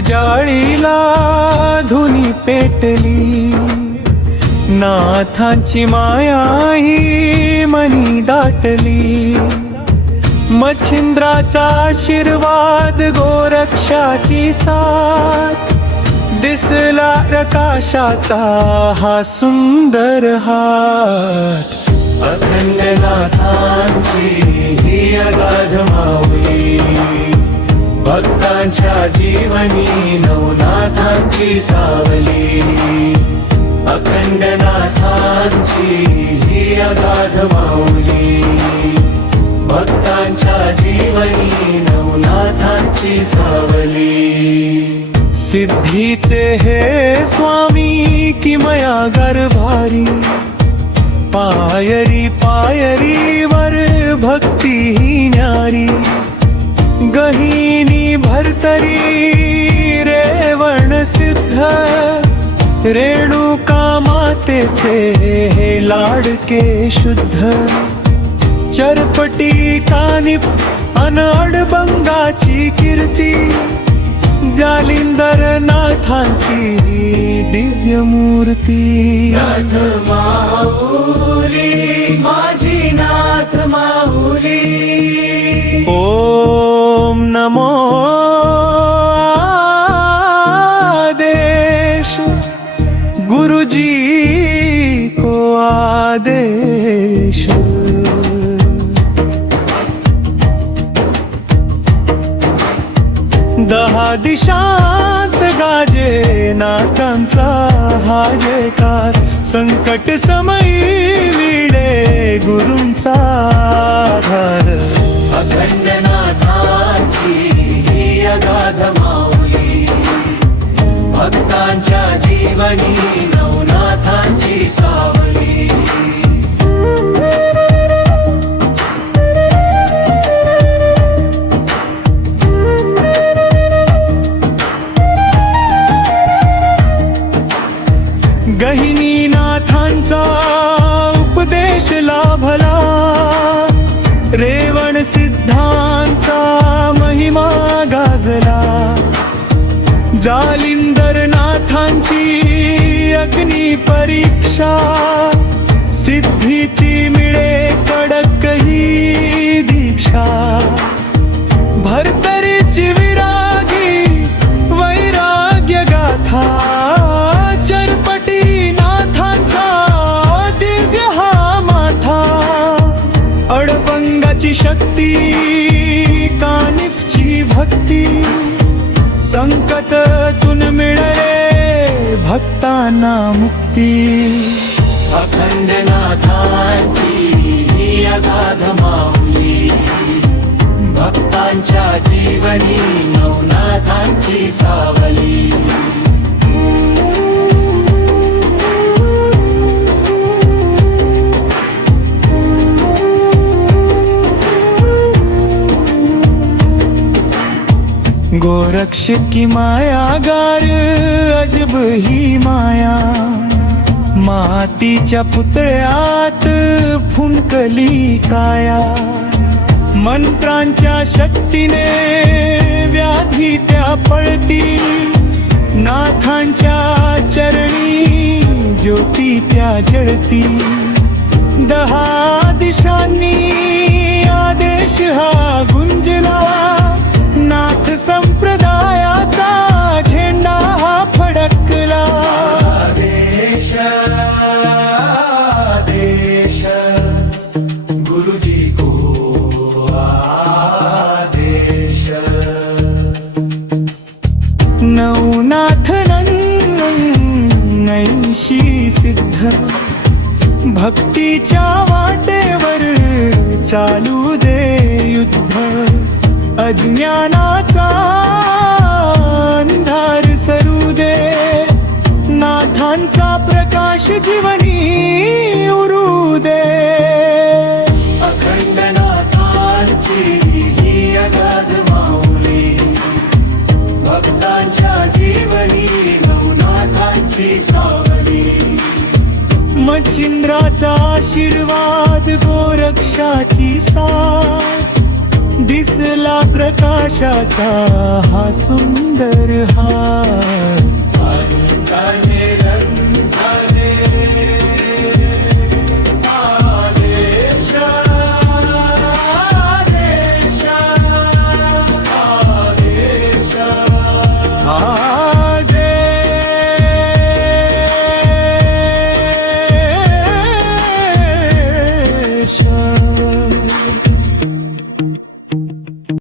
जाळीला धुनी पेटली, नाथांची माया ही मनी दाटली. मच्छिंद्राचा आशीर्वाद गोरक्षाची साथ, दिसला प्रकाशाचा हा सुंदर हात. अखंड नाथांची ही अगाध माऊली, भक्तांच्या जीवनी नवनाथांची सावली. अखंड नाथांची ही अगाध माऊली, भक्तांच्या जीवनी नवनाथांची सावली. सिद्धीचे हे स्वामी किमया गर्भारी, पायरी पायरीवर भक्ती ही न्यारी. गहिनी भरतरी रेवण सिद्ध, रेणुका मातेचे हे लाडके शुद्ध. चरपटी कानिप अन अडबंगाची कीर्ती, जालिंदर नाथांची दिव्य मूर्ती. नाथ माऊली माझी नाथ माऊली, ओम नमो आदेश, गुरुजी को आदेश. दहा दिशांत गाजे नाथांचा हा जयकार, संकट समयी विडे गुरूंचा आधार. अखंड नाथांची ही अगाध माऊली, भक्तांच्या जीवनी नवनाथांची सावली. गहिनी नाथांचा उपदेश लाभला, रेवण सिद्धांचा महिमा गाजला. जालिंदर नाथांची अग्नी परीक्षा, सिद्धीची मिळे कडक ही दीक्षा. भरतरीची विरागी वैराग्य गाथा, चरपटी नाथांचा दिव्य हा माथा. अडबंगाची शक्ती, कानिफची भक्ती, संकटातून मिळेल भक्तांना मुक्ती. अखंड नाथांची ही अगाध माऊली, भक्तांच्या जीवनी नवनाथांची सावली. गोरक्ष की माया गार अजब ही माया, मातीच्या पुतळ्यात फुंकली काया. मंत्रांच्या शक्तीने व्याधी त्या पळती, नाथांच्या चरणी ज्योती त्या जळती. दहा दिशांनी आदेश हा गुंजला, नाथ संप्रदायाचा झेंडा हा फडकला. आदेश आदेश, गुरुजी को आदेश. नवनाथ नैशी सिद्ध, भक्तीच्या वाटेवर चालू दे युद्ध. अज्ञानाचा अंधार सरू दे, नाथांचा प्रकाश जीवनी उरू दे. अखंड नाथांची ही अगाध माऊली, भक्तांच्या जीवनी नवनाथांची सावली. मच्छिंद्राचा आशीर्वाद गोरक्षाची साथ, दिसला प्रकाशाचा हा सुंदर हार.